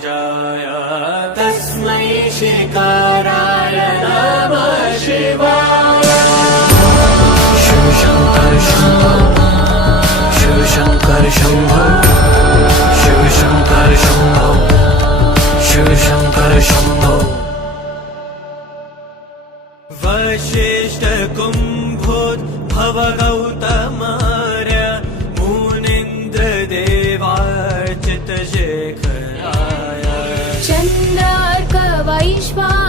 ध्वजाय तस्मै शिखराय नमः शिवाय। शिव शंकर शंभो, शिव शंकर शंभो, शिव शंकर शंभो, शिव शंकर शंभो। वशिष्ठ कुंभोद्भव गौतमार्य मुनीन्द्र देवार्चित शेखराय। चन्द्रार्क वैश्वानर